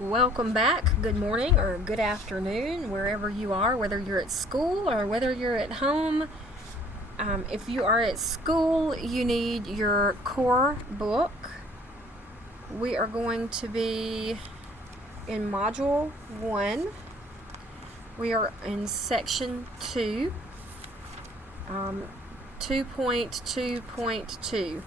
Welcome back. Good morning or good afternoon, wherever you are, whether you're at school or whether you're at home. If you are at school, you need your core book. We are going to be in Module 1. We are in Section 2, 2.2.2.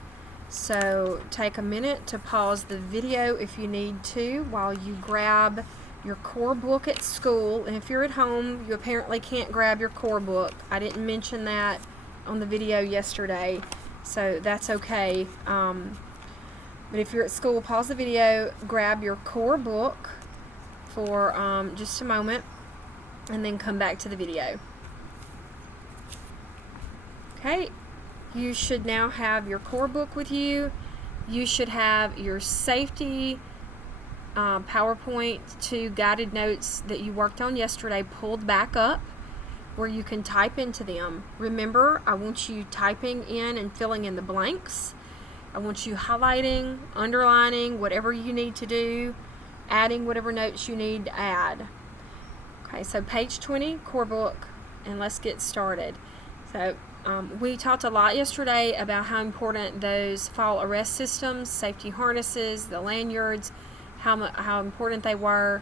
So take a minute to pause the video if you need to while you grab your core book at school. And if you're at home, you apparently can't grab your core book. I didn't mention that on the video yesterday, so that's okay. But if you're at school, pause the video, grab your core book for just a moment, and then come back to the video. Okay. You should now have your core book with you. You should have your safety PowerPoint 2 guided notes that you worked on yesterday pulled back up where you can type into them. Remember, I want you typing in and filling in the blanks. I want you highlighting, underlining, whatever you need to do, adding whatever notes you need to add. Okay, so page 20, core book, and let's get started. So we talked a lot yesterday about how important those fall arrest systems, safety harnesses, the lanyards, how important they were.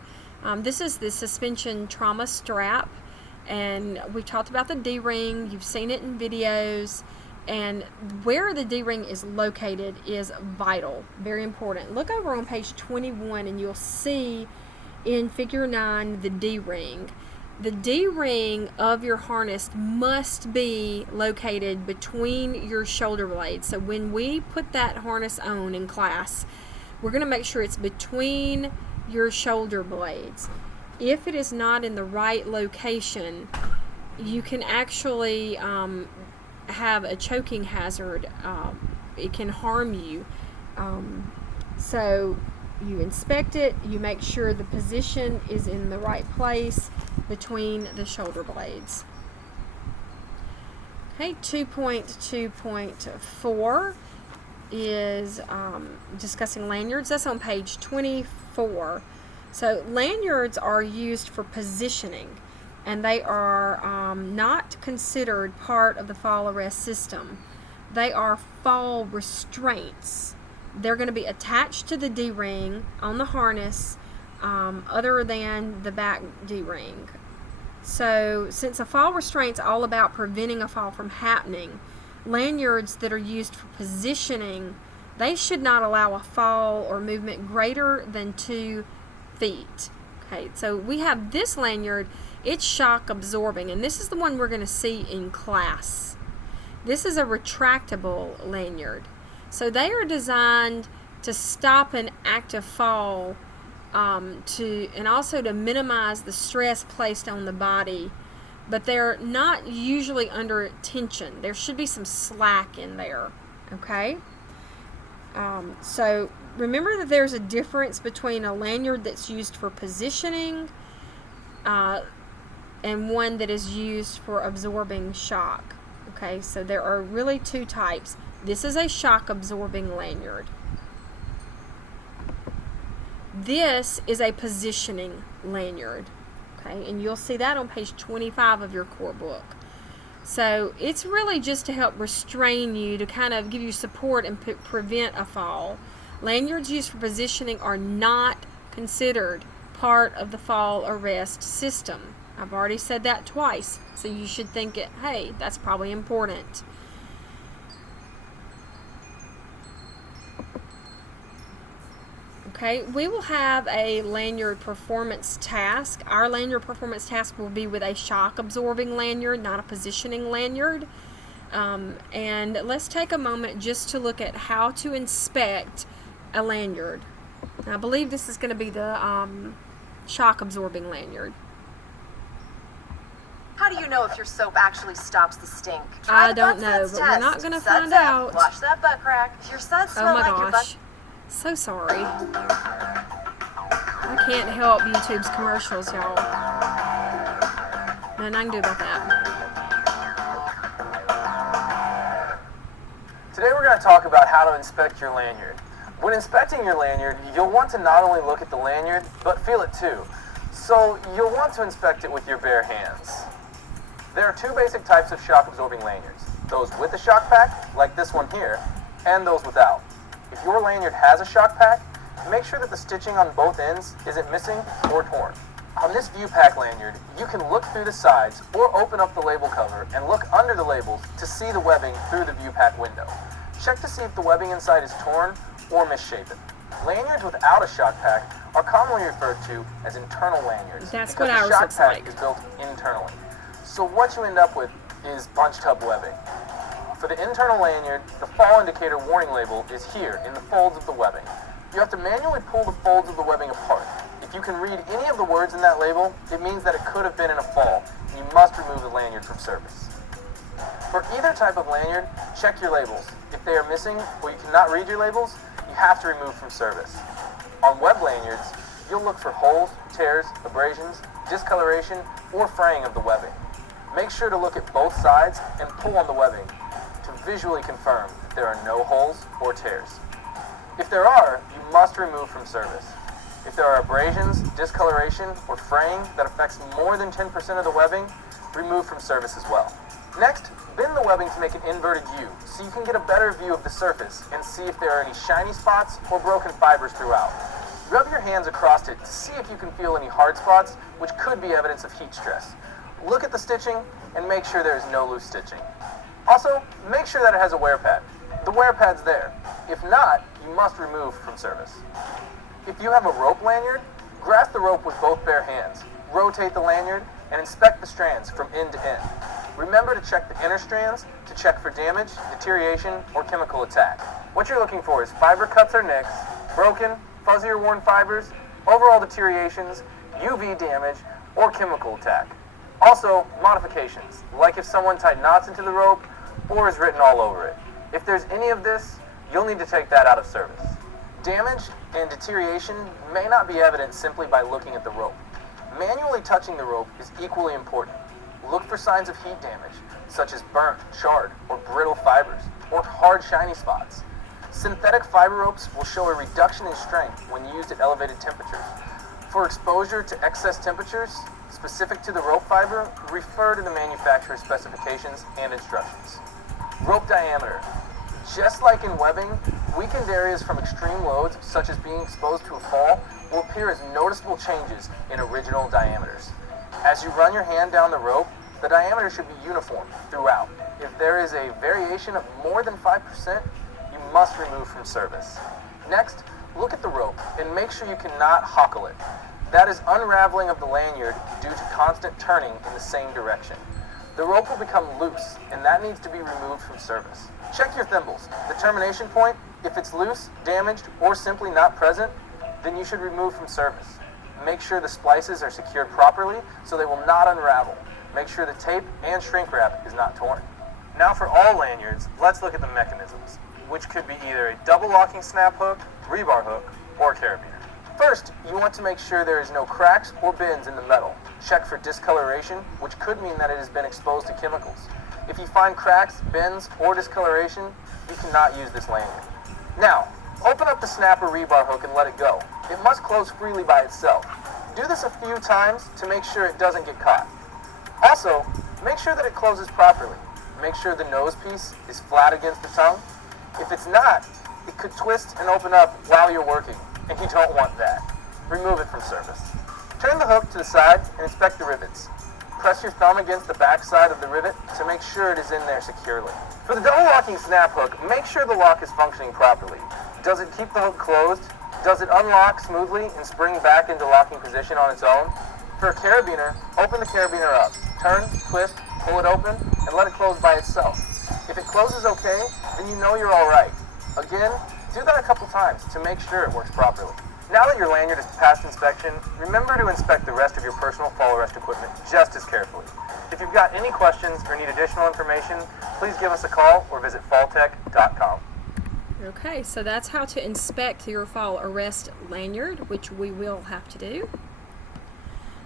This is the suspension trauma strap, and we talked about the D-ring. You've seen it in videos, and where the D-ring is located is vital, very important. Look over on page 21 and you'll see in figure 9 the D-ring. The D-ring of your harness must be located between your shoulder blades. So when we put that harness on in class, we're going to make sure it's between your shoulder blades. If it is not in the right location, you can actually have a choking hazard. It can harm you. So you inspect it, you make sure the position is in the right place between the shoulder blades. Okay, 2.2.4 is discussing lanyards. That's on page 24. So lanyards are used for positioning, and they are not considered part of the fall arrest system. They are fall restraints. They're going to be attached to the D-ring on the harness other than the back D-ring. So since a fall restraint's all about preventing a fall from happening, lanyards that are used for positioning, they should not allow a fall or movement greater than 2 feet. Okay, so we have this lanyard. It's shock absorbing, and this is the one we're going to see in class. This is a retractable lanyard. So they are designed to stop an active fall and also to minimize the stress placed on the body, but they're not usually under tension. There should be some slack in there, okay? So remember that there's a difference between a lanyard that's used for positioning and one that is used for absorbing shock. Okay, so there are really 2 types. This is a shock absorbing lanyard. This is a positioning lanyard. Okay, and you'll see that on page 25 of your core book. So it's really just to help restrain you, to kind of give you support and prevent a fall. Lanyards used for positioning are not considered part of the fall arrest system. I've already said that twice, so you should think it, hey, that's probably important. Okay, we will have a lanyard performance task. Our lanyard performance task will be with a shock absorbing lanyard, not a positioning lanyard. And let's take a moment just to look at how to inspect a lanyard. Now, I believe this is going to be the shock absorbing lanyard. How do you know if your soap actually stops the stink? Try I don't know, but we're not going to find out. Wash that butt crack. If your suds smell like your butt... So sorry. I can't help YouTube's commercials, y'all. Nothing I can do about that. Today we're going to talk about how to inspect your lanyard. When inspecting your lanyard, you'll want to not only look at the lanyard, but feel it too. So you'll want to inspect it with your bare hands. There are two basic types of shock-absorbing lanyards. Those with a shock pack, like this one here, and those without. If your lanyard has a shock pack, make sure that the stitching on both ends isn't missing or torn. On this view pack lanyard, you can look through the sides or open up the label cover and look under the labels to see the webbing through the view pack window. Check to see if the webbing inside is torn or misshapen. Lanyards without a shock pack are commonly referred to as internal lanyards. That's because what ours the shock looks pack like. is built internally. So what you end up with is bunched up webbing. For the internal lanyard, the fall indicator warning label is here in the folds of the webbing. You have to manually pull the folds of the webbing apart. If you can read any of the words in that label, it means that it could have been in a fall, and you must remove the lanyard from service. For either type of lanyard, check your labels. If they are missing or you cannot read your labels, you have to remove from service. On web lanyards, you'll look for holes, tears, abrasions, discoloration, or fraying of the webbing. Make sure to look at both sides and pull on the webbing to visually confirm that there are no holes or tears. If there are, you must remove from service. If there are abrasions, discoloration, or fraying that affects more than 10% of the webbing, remove from service as well. Next, bend the webbing to make an inverted U so you can get a better view of the surface and see if there are any shiny spots or broken fibers throughout. Rub your hands across it to see if you can feel any hard spots, which could be evidence of heat stress. Look at the stitching and make sure there is no loose stitching. Also, make sure that it has a wear pad. The wear pad's there. If not, you must remove from service. If you have a rope lanyard, grasp the rope with both bare hands, rotate the lanyard, and inspect the strands from end to end. Remember to check the inner strands to check for damage, deterioration, or chemical attack. What you're looking for is fiber cuts or nicks, broken, fuzzy or worn fibers, overall deteriorations, UV damage, or chemical attack. Also, modifications, like if someone tied knots into the rope or is written all over it. If there's any of this, you'll need to take that out of service. Damage and deterioration may not be evident simply by looking at the rope. Manually touching the rope is equally important. Look for signs of heat damage, such as burnt, charred, or brittle fibers, or hard, shiny spots. Synthetic fiber ropes will show a reduction in strength when used at elevated temperatures. For exposure to excess temperatures specific to the rope fiber, refer to the manufacturer's specifications and instructions. Rope diameter. Just like in webbing, weakened areas from extreme loads, such as being exposed to a fall, will appear as noticeable changes in original diameters. As you run your hand down the rope, the diameter should be uniform throughout. If there is a variation of more than 5%, you must remove from service. Next, look at the rope and make sure you cannot hockle it. That is unraveling of the lanyard due to constant turning in the same direction. The rope will become loose, and that needs to be removed from service. Check your thimbles. The termination point, if it's loose, damaged, or simply not present, then you should remove from service. Make sure the splices are secured properly so they will not unravel. Make sure the tape and shrink wrap is not torn. Now for all lanyards, let's look at the mechanisms, which could be either a double locking snap hook, rebar hook, or carabiner. First, you want to make sure there is no cracks or bends in the metal. Check for discoloration, which could mean that it has been exposed to chemicals. If you find cracks, bends, or discoloration, you cannot use this lanyard. Now, open up the snap or rebar hook and let it go. It must close freely by itself. Do this a few times to make sure it doesn't get caught. Also, make sure that it closes properly. Make sure the nose piece is flat against the tongue. If it's not, it could twist and open up while you're working, and you don't want that. Remove it from service. Turn the hook to the side and inspect the rivets. Press your thumb against the back side of the rivet to make sure it is in there securely. For the double locking snap hook, make sure the lock is functioning properly. Does it keep the hook closed? Does it unlock smoothly and spring back into locking position on its own? For a carabiner, open the carabiner up. Turn, twist, pull it open, and let it close by itself. If it closes okay, then you know you're all right. Again, do that a couple times to make sure it works properly. Now that your lanyard has passed inspection, remember to inspect the rest of your personal fall arrest equipment just as carefully. If you've got any questions or need additional information, please give us a call or visit falltech.com. Okay, so that's how to inspect your fall arrest lanyard, which we will have to do.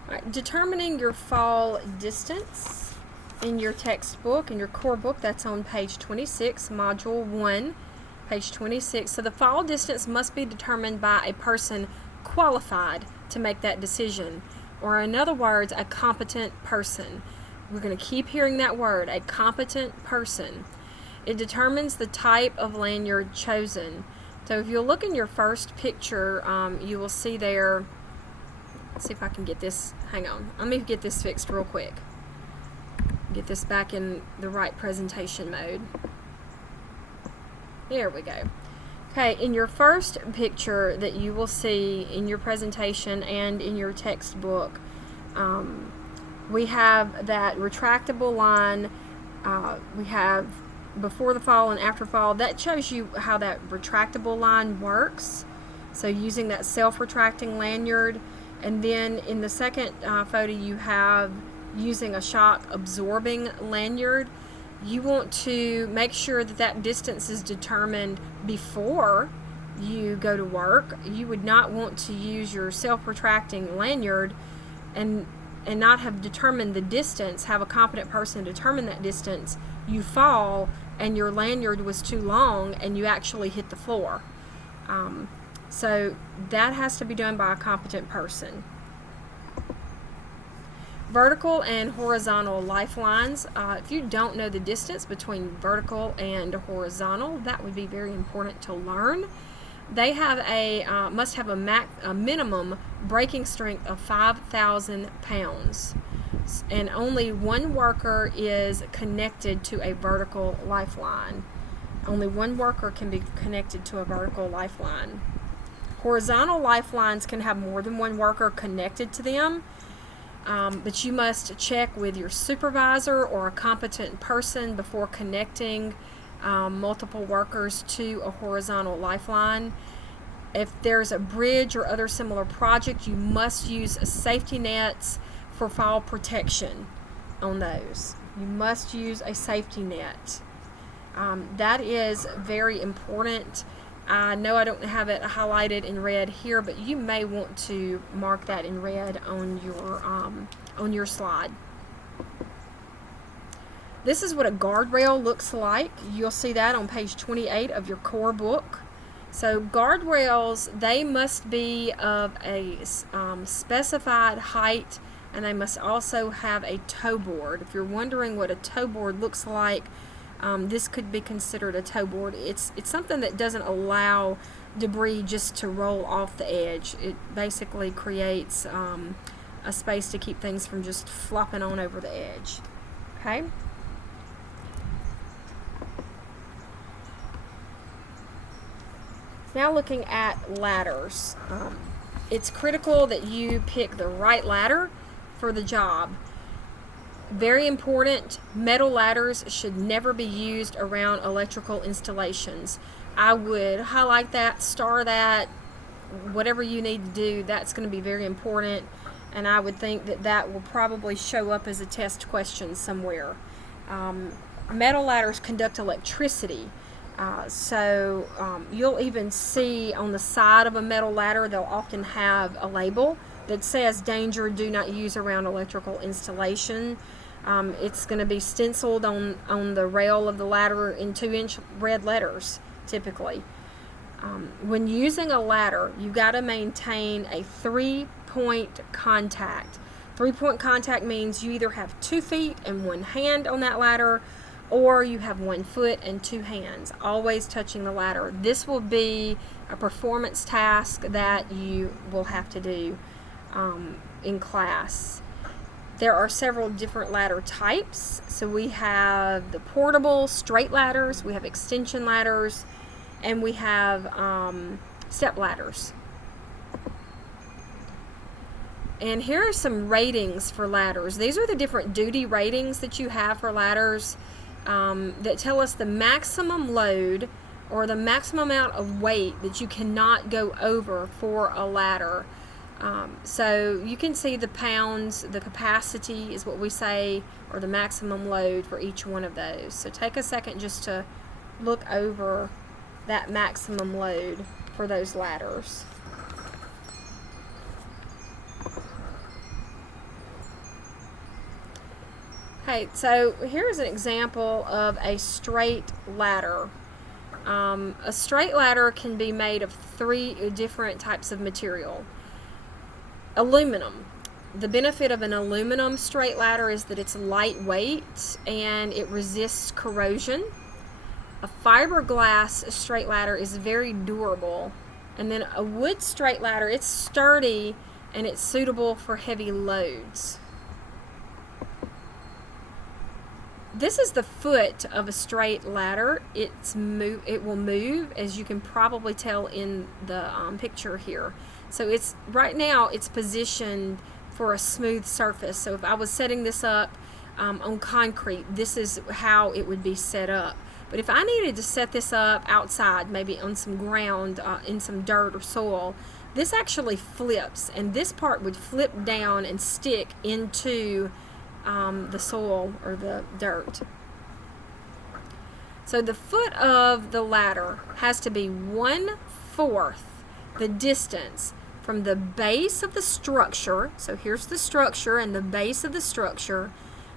All right, determining your fall distance in your textbook, in your core book, that's on page 26, module 1. Page 26. So the fall distance must be determined by a person qualified to make that decision, or in other words, a competent person. We're going to keep hearing that word, a competent person. It determines the type of lanyard chosen. So if you'll look in your first picture, you will see there, let's see if I can get this, hang on, let me get this fixed real quick. Get this back in the right presentation mode. There we go. Okay, in your first picture that you will see in your presentation and in your textbook, we have that retractable line. We have before the fall and after fall. That shows you how that retractable line works. So using that self-retracting lanyard. And then in the second photo you have using a shock absorbing lanyard. You want to make sure that that distance is determined before you go to work. You would not want to use your self-retracting lanyard and not have determined the distance, have a competent person determine that distance. You fall and your lanyard was too long and you actually hit the floor. So that has to be done by a competent person. Vertical and horizontal lifelines. If you don't know the distance between vertical and horizontal, that would be very important to learn. They have must have a minimum breaking strength of 5,000 pounds, and only one worker is connected to a vertical lifeline. Only one worker can be connected to a vertical lifeline. Horizontal lifelines can have more than one worker connected to them. But you must check with your supervisor or a competent person before connecting multiple workers to a horizontal lifeline. If there's a bridge or other similar project, you must use safety nets for fall protection on those. You must use a safety net. That is very important. I know I don't have it highlighted in red here, but you may want to mark that in red on your slide. This is what a guardrail looks like. You'll see that on page 28 of your core book. So guardrails, they must be of a specified height, and they must also have a toe board. If you're wondering what a toe board looks like, this could be considered a toe board. It's something that doesn't allow debris just to roll off the edge. It basically creates a space to keep things from just flopping on over the edge. Okay? Now looking at ladders. It's critical that you pick the right ladder for the job. Very important, metal ladders should never be used around electrical installations. I would highlight that, star that, whatever you need to do, that's going to be very important, and I would think that that will probably show up as a test question somewhere. Metal ladders conduct electricity, so you'll even see on the side of a metal ladder, they'll often have a label that says danger, do not use around electrical installation. It's going to be stenciled on the rail of the ladder in 2-inch red letters typically. When using a ladder, you've got to maintain a 3-point contact. 3-point contact means you either have 2 feet and 1 hand on that ladder, or you have 1 foot and 2 hands, always touching the ladder. This will be a performance task that you will have to do in class. There are several different ladder types. So we have the portable straight ladders, we have extension ladders, and we have step ladders. And here are some ratings for ladders. These are the different duty ratings that you have for ladders that tell us the maximum load or the maximum amount of weight that you cannot go over for a ladder. So you can see the pounds, the capacity is what we say, or the maximum load for each one of those. So take a second just to look over that maximum load for those ladders. Okay, so here's an example of a straight ladder. A straight ladder can be made of 3 different types of material. Aluminum. The benefit of an aluminum straight ladder is that it's lightweight and it resists corrosion. A fiberglass straight ladder is very durable. And then a wood straight ladder, it's sturdy and it's suitable for heavy loads. This is the foot of a straight ladder. It will move, as you can probably tell in the picture here. So it's right now it's positioned for a smooth surface. So if I was setting this up on concrete, this is how it would be set up. But if I needed to set this up outside, maybe on some ground, in some dirt or soil, this actually flips, and this part would flip down and stick into the soil or the dirt. So the foot of the ladder has to be 1/4 the distance from the base of the structure. So here's the structure and the base of the structure.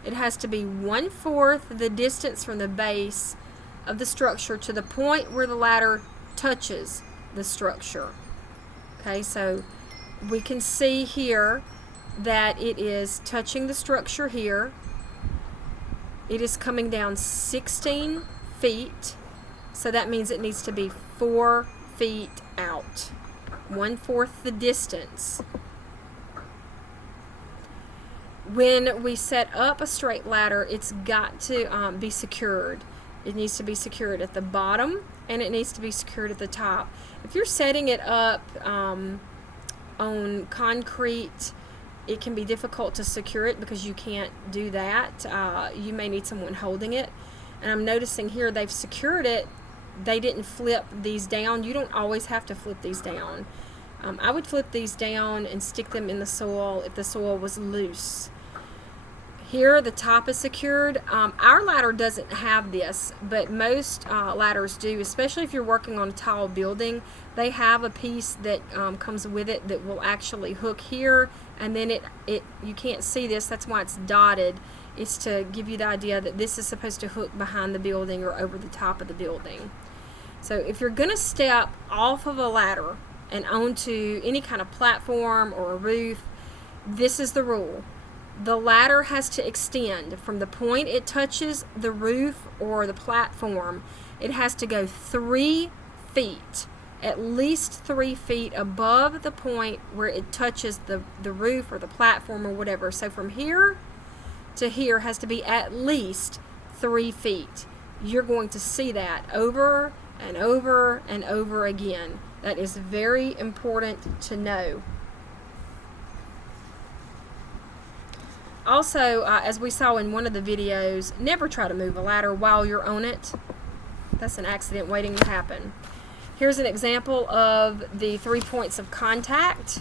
It has to be 1/4 the distance from the base of the structure to the point where the ladder touches the structure. Okay, so we can see here that it is touching the structure here. It is coming down 16 feet, so that means it needs to be 4 feet out. 1/4 the distance. When we set up a straight ladder, it's got to be secured. It needs to be secured at the bottom and it needs to be secured at the top. If you're setting it up on concrete, it can be difficult to secure it because you can't do that. You may need someone holding it. And I'm noticing here they've secured it. They didn't flip these down. You don't always have to flip these down. I would flip these down and stick them in the soil if the soil was loose. Here the top is secured. Our ladder doesn't have this, but most ladders do, especially if you're working on a tall building. They have a piece that comes with it that will actually hook here, and then you can't see this, that's why it's dotted. It's to give you the idea that this is supposed to hook behind the building or over the top of the building. So if you're going to step off of a ladder and onto any kind of platform or a roof, this is the rule. The ladder has to extend from the point it touches the roof or the platform. It has to go 3 feet, at least 3 feet above the point where it touches the roof or the platform or whatever. So from here to here has to be at least 3 feet. You're going to see that over and over and over again. That is very important to know. Also, as we saw in one of the videos, never try to move a ladder while you're on it. That's an accident waiting to happen. Here's an example of the 3 points of contact.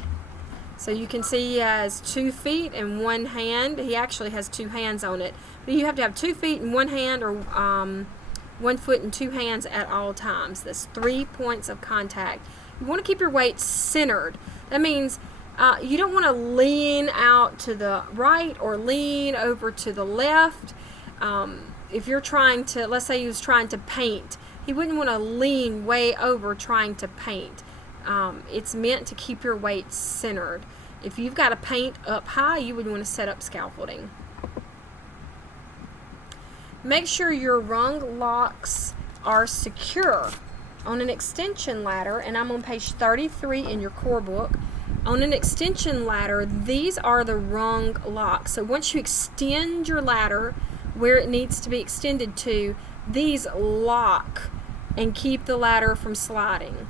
So you can see he has 2 feet and 1 hand. He actually has 2 hands on it. But you have to have 2 feet and 1 hand, or 1 foot and 2 hands at all times. That's 3 points of contact. You want to keep your weight centered. That means you don't want to lean out to the right or lean over to the left. If you're trying to, let's say he was trying to paint, he wouldn't want to lean way over trying to paint. It's meant to keep your weight centered. If you've got to paint up high, you would want to set up scaffolding. Make sure your rung locks are secure. On an extension ladder, and I'm on page 33 in your core book, on an extension ladder, these are the rung locks. So once you extend your ladder where it needs to be extended to, these lock and keep the ladder from sliding.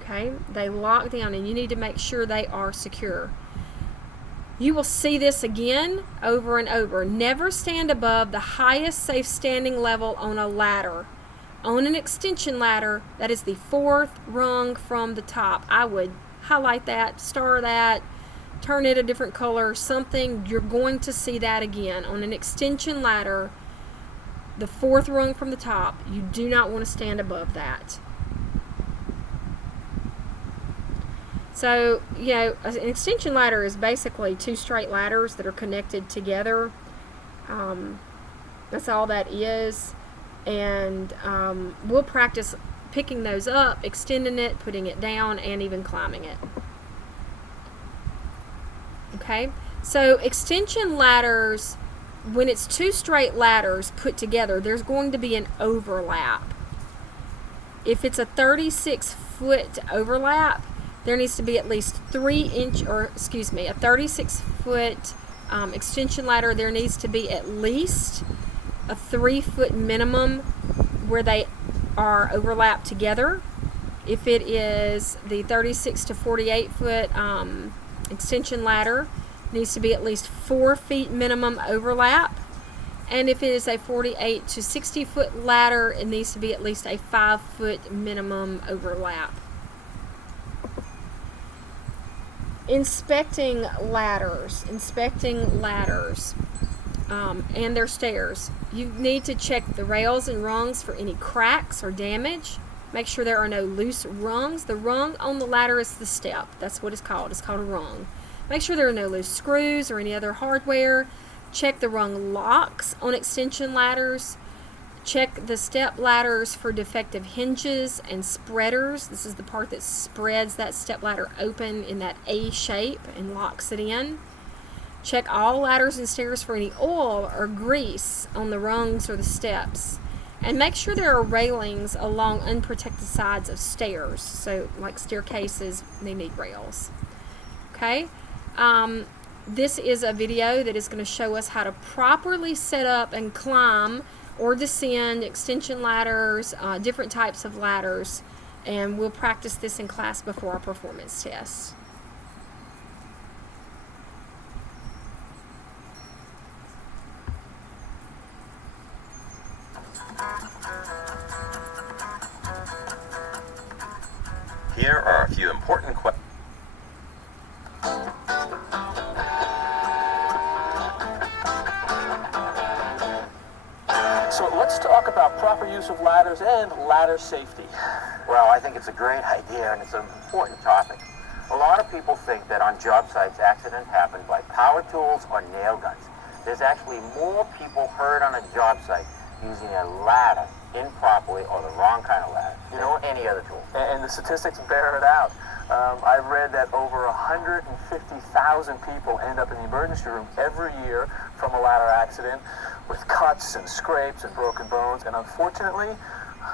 Okay, they lock down and you need to make sure they are secure. You will see this again over and over. Never stand above the highest safe standing level on a ladder. On an extension ladder, that is the 4th rung from the top. I would highlight that, star that, turn it a different color, something. You're going to see that again. On an extension ladder, the 4th rung from the top, you do not want to stand above that. So, you know, an extension ladder is basically 2 straight ladders that are connected together. That's all that is. And we'll practice picking those up, extending it, putting it down, and even climbing it. Okay, so extension ladders, when it's two straight ladders put together, there's going to be an overlap. If it's a 36-foot overlap, there needs to be at least a 36-foot extension ladder. There needs to be at least a 3-foot minimum where they are overlapped together. If it is the 36 to 48-foot extension ladder, needs to be at least 4 feet minimum overlap. And if it is a 48 to 60-foot ladder, it needs to be at least a 5-foot minimum overlap. Inspecting ladders and their stairs. You need to check the rails and rungs for any cracks or damage. Make sure there are no loose rungs. The rung on the ladder is the step. That's what it's called. It's called a rung. Make sure there are no loose screws or any other hardware. Check the rung locks on extension ladders. Check the step ladders for defective hinges and spreaders. This is the part that spreads that step ladder open in that A shape and locks it in. Check all ladders and stairs for any oil or grease on the rungs or the steps. And make sure there are railings along unprotected sides of stairs. So like staircases, they need rails. Okay? This is a video that is going to show us how to properly set up and climb or descend extension ladders, different types of ladders, and we'll practice this in class before our performance test. Here are a few important questions. So let's talk about proper use of ladders and ladder safety. Well, I think it's a great idea and it's an important topic. A lot of people think that on job sites accidents happen by power tools or nail guns. There's actually more people hurt on a job site using a ladder improperly or the wrong kind of ladder, any other tool. And the statistics bear it out. I've read that over 150,000 people end up in the emergency room every year from a ladder accident with cuts and scrapes and broken bones, and unfortunately,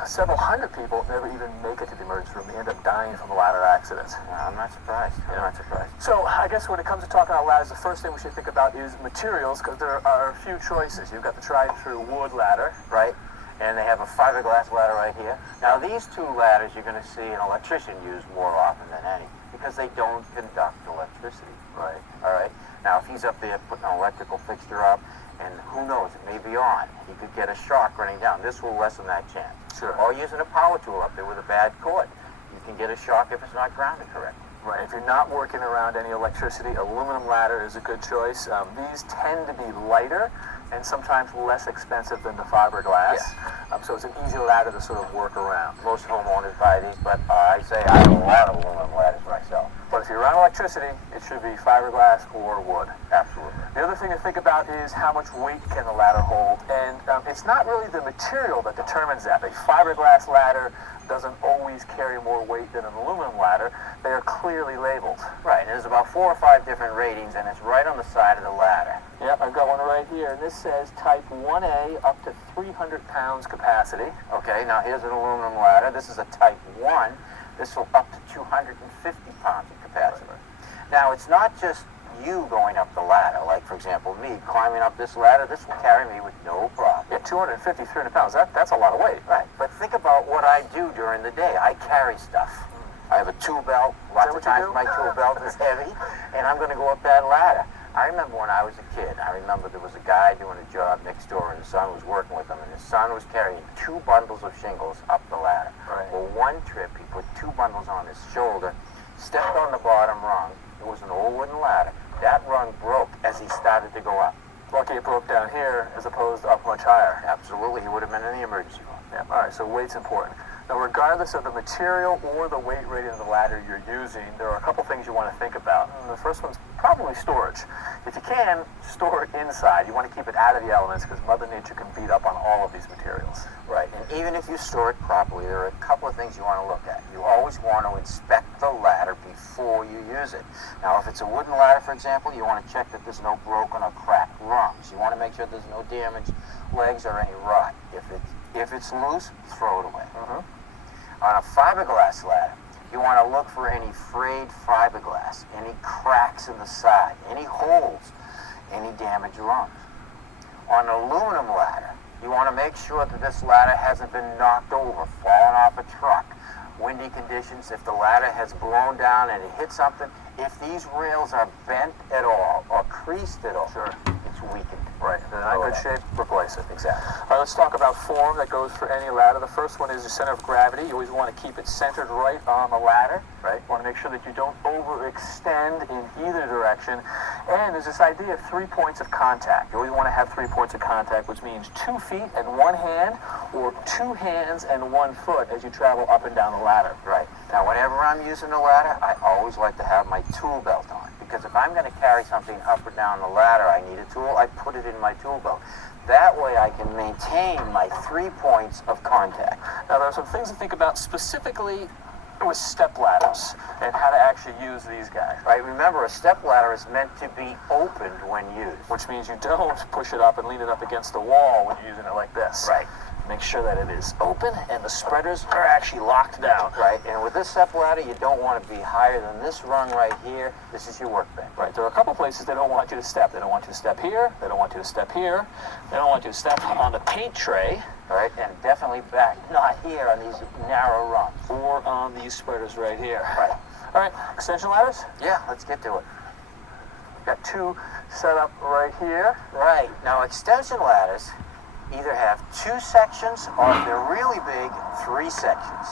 several hundred people never even make it to the emergency room. They end up dying from a ladder accident. I'm not surprised. I'm not surprised. So I guess when it comes to talking about ladders, the first thing we should think about is materials, because there are a few choices. You've got the tried-and-true wood ladder, right? And they have a fiberglass ladder right here. Now these two ladders you're going to see an electrician use more often than any because they don't conduct electricity. Right. All right. Now if he's up there putting an electrical fixture up, and who knows, it may be on. He could get a shock running down. This will lessen that chance. Sure. Or using a power tool up there with a bad cord. You can get a shock if it's not grounded correctly. Right. If you're not working around any electricity, aluminum ladder is a good choice. These tend to be lighter and sometimes less expensive than the fiberglass. Yeah. So it's an easy ladder to sort of work around. Most homeowners buy these, but I say I have a lot of aluminum ladders myself. But if you're on electricity, it should be fiberglass or wood. Absolutely. The other thing to think about is how much weight can the ladder hold, and it's not really the material that determines that. A fiberglass ladder doesn't always carry more weight than an aluminum ladder. They are clearly labeled. Right, and there's about 4 or 5 different ratings, and it's right on the side of the ladder. Yep, I've got one right here, and this says type 1A up to 300 pounds capacity. Okay, now here's an aluminum ladder. This is a type 1. This will up to 250 pounds of capacity. Now, it's not just you going up the ladder, like, for example, me climbing up this ladder. This will carry me with no problem. Yeah, 250, 300 pounds, that's a lot of weight. Right, but think about what I do during the day. I carry stuff. I have a tool belt. Lots of times my tool belt is heavy, and I'm going to go up that ladder. I remember when I was a kid, I remember there was a guy doing a job next door, and his son was working with him, and his son was carrying 2 bundles of shingles up the ladder. Right. Well, one trip, he put 2 bundles on his shoulder, stepped on the bottom rung. It was an old wooden ladder. That rung broke as he started to go up. Lucky it broke down here as opposed to up much higher. Absolutely, he would have been in the emergency room. Yeah, all right, so weight's important. Now, regardless of the material or the weight rating of the ladder you're using, there are a couple things you want to think about. And the first one's probably storage. If you can, store it inside. You want to keep it out of the elements because Mother Nature can beat up on all of these materials. Right, and even if you store it properly, there are a couple of things you want to look at. You always want to inspect the ladder before you use it. Now, if it's a wooden ladder, for example, you want to check that there's no broken or cracked rungs. You want to make sure there's no damaged legs or any rot. If it's loose, throw it away. On a fiberglass ladder, you want to look for any frayed fiberglass, any cracks in the side, any holes, any damaged rungs. On an aluminum ladder, you want to make sure that this ladder hasn't been knocked over, fallen off a truck. Windy conditions, if the ladder has blown down and it hit something, if these rails are bent at all or creased at all, it's weakened. Right, if they're not in good shape, replace it. Exactly. All right, let's talk about form that goes for any ladder. The first one is the center of gravity. You always want to keep it centered right on the ladder, right? You want to make sure that you don't overextend in either direction. And there's this idea of 3 points of contact. You always want to have 3 points of contact, which means 2 feet and 1 hand, or 2 hands and 1 foot as you travel up and down the ladder. Right. Now, whenever I'm using the ladder, I always like to have my tool belt on. Because if I'm going to carry something up or down the ladder, I need a tool, I put it in my tool belt. That way I can maintain my 3 points of contact. Now, there are some things to think about specifically with step ladders and how to actually use these guys. Right, remember, a step ladder is meant to be opened when used. Which means you don't push it up and lean it up against the wall when you're using it like this. Right. Make sure that it is open and the spreaders are actually locked down. Right, and with this step ladder, you don't want to be higher than this rung right here. This is your workbench. Right, there are a couple places they don't want you to step. They don't want you to step here. They don't want you to step here. They don't want you to step on the paint tray. All right, and definitely back, not here on these narrow rungs. Or on these spreaders right here. Right. All right, extension ladders? Yeah, let's get to it. Got 2 set up right here. Right, now extension ladders either have 2 sections or if they're really big, 3 sections.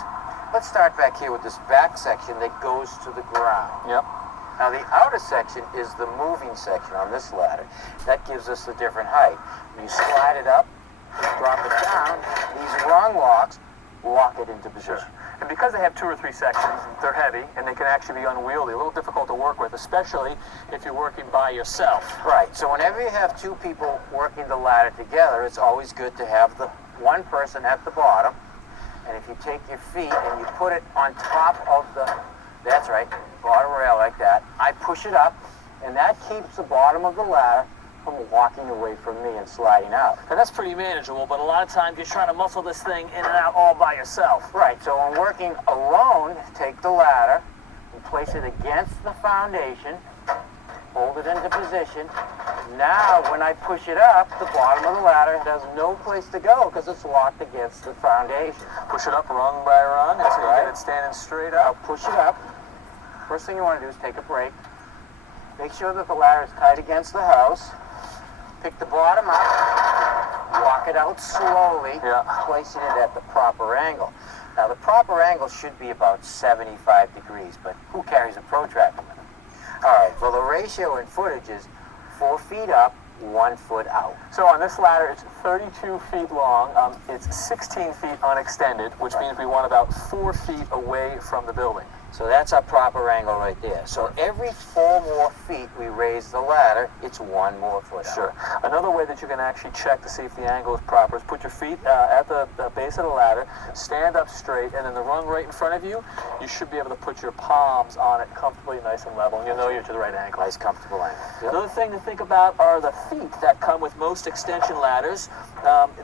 Let's start back here with this back section that goes to the ground. Yep. Now the outer section is the moving section on this ladder. That gives us a different height. When you slide it up, you drop it down, these rung locks lock it into position. And because they have 2 or 3 sections, they're heavy and they can actually be unwieldy, a little difficult to work with, especially if you're working by yourself. Right, so whenever you have 2 people working the ladder together, it's always good to have the one person at the bottom. And if you take your feet and you put it on top of the, that's right, bottom rail like that, I push it up, and that keeps the bottom of the ladder from walking away from me and sliding out. And that's pretty manageable, but a lot of times you're trying to muscle this thing in and out all by yourself. Right, so when working alone, take the ladder and place it against the foundation, hold it into position. Now, when I push it up, the bottom of the ladder has no place to go because it's locked against the foundation. Push it up rung by rung until you get it standing straight up. Now push it up. First thing you want to do is take a break. Make sure that the ladder is tight against the house. Pick the bottom up, walk it out slowly, placing it at the proper angle. Now the proper angle should be about 75 degrees, but who carries a protractor with them? All right, well the ratio in footage is 4 feet up, 1 foot out. So on this ladder, it's 32 feet long. It's 16 feet unextended, which means we want about 4 feet away from the building. So that's our proper angle right there. So every 4 more feet we raise the ladder, it's 1 more foot out. Sure. Another way that you can actually check to see if the angle is proper is put your feet at the base of the ladder, stand up straight, and then the rung right in front of you, you should be able to put your palms on it comfortably, nice and level, and you'll know you're to the right angle. Nice, comfortable angle. Yep. Another thing to think about are the feet that come with most extension ladders.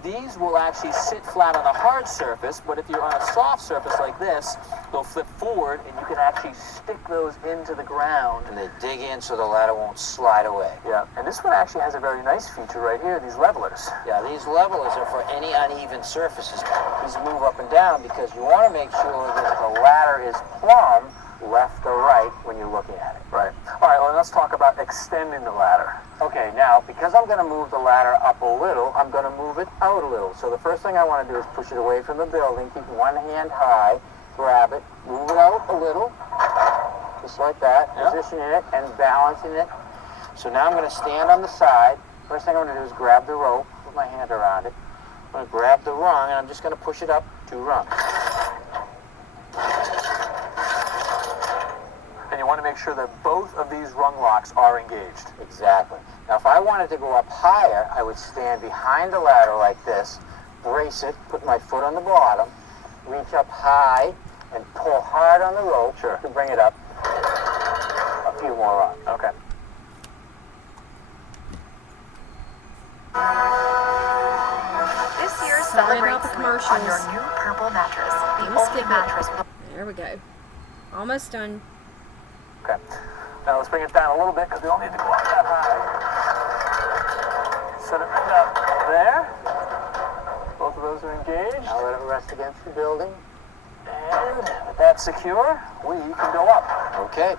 These will actually sit flat on a hard surface, but if you're on a soft surface like this, they'll flip forward, and you can actually stick those into the ground. And they dig in so the ladder won't slide away. Yeah, and this one actually has a very nice feature right here, these levelers. Yeah, these levelers are for any uneven surfaces. These move up and down because you want to make sure that the ladder is plumb left or right when you're looking at it. Right. All right, well, let's talk about extending the ladder. Okay, now, because I'm going to move the ladder up a little, I'm going to move it out a little. So the first thing I want to do is push it away from the building, keep one hand high, grab it, move it out a little, just like that, positioning it and balancing it. So now I'm going to stand on the side. First thing I'm going to do is grab the rope, put my hand around it. I'm going to grab the rung, and I'm just going to push it up 2 rungs. want to make sure that both of these rung locks are engaged. Exactly. Now, if I wanted to go up higher, I would stand behind the ladder like this, brace it, put my foot on the bottom, reach up high, and pull hard on the rope to bring it up a few more rungs. Okay. This year Sorry about celebrates the sleep commercials. on your new purple mattress. The Let's only skip it. mattress. There we go. Almost done. Okay. Now let's bring it down a little bit because we don't need to go up that high. Set it right up there. Both of those are engaged. Now let it rest against the building. And with that secure, we can go up. Okay.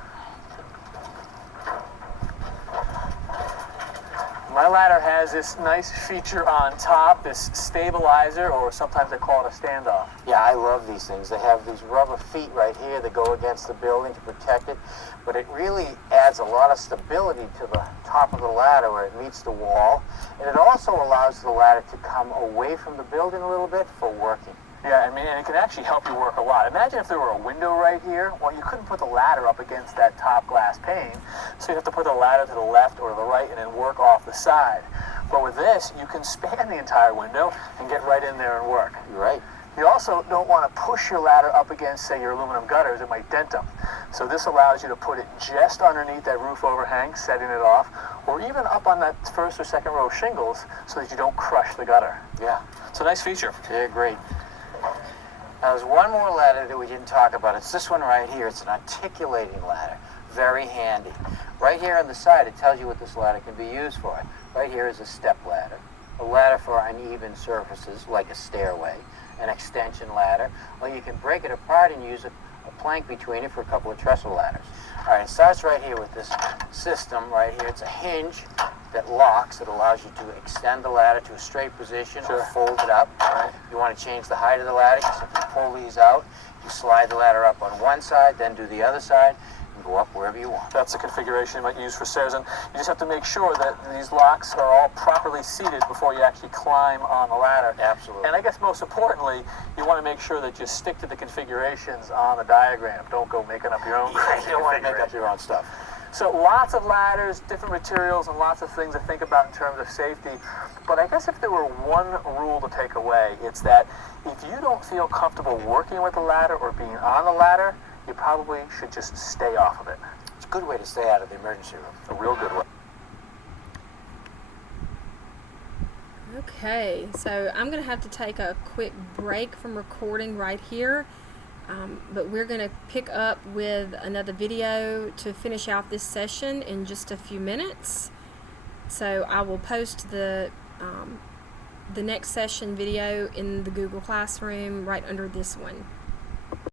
My ladder has this nice feature on top, this stabilizer, or sometimes they call it a standoff. Yeah, I love these things. They have these rubber feet right here that go against the building to protect it, but it really adds a lot of stability to the top of the ladder where it meets the wall, and it also allows the ladder to come away from the building a little bit for working. Yeah, I mean, and it can actually help you work a lot. Imagine if there were a window right here. Well, you couldn't put the ladder up against that top glass pane, so you have to put the ladder to the left or the right and then work off the side. But with this, you can span the entire window and get right in there and work. You're right. You also don't want to push your ladder up against, say, your aluminum gutters. It might dent them. So this allows you to put it just underneath that roof overhang, setting it off, or even up on that first or second row of shingles so that you don't crush the gutter. Yeah. It's a nice feature. They're great. Now, there's one more ladder that we didn't talk about. It's this one right here. It's an articulating ladder. Very handy. Right here on the side, it tells you what this ladder can be used for. Right here is a step ladder, a ladder for uneven surfaces like a stairway, an extension ladder, or you can break it apart and use a plank between it for a couple of trestle ladders. All right, it starts right here with this system right here. It's a hinge that locks. It allows you to extend the ladder to a straight position or fold it up. You want to change the height of the ladder, you simply pull these out. You slide the ladder up on one side, then do the other side, and go up wherever you want. That's the configuration you might use for stairs, and you just have to make sure that these locks are all properly seated before you actually climb on the ladder. Absolutely. And I guess most importantly, you want to make sure that you stick to the configurations on the diagram. Don't go making up your own. Yeah, you don't want to make up your own stuff. So lots of ladders, different materials, and lots of things to think about in terms of safety. But I guess if there were one rule to take away, it's that if you don't feel comfortable working with the ladder or being on the ladder, you probably should just stay off of it. It's a good way to stay out of the emergency room. A real good way. Okay, so I'm going to have to take a quick break from recording right here. But we're going to pick up with another video to finish out this session in just a few minutes. So I will post the next session video in the Google Classroom right under this one.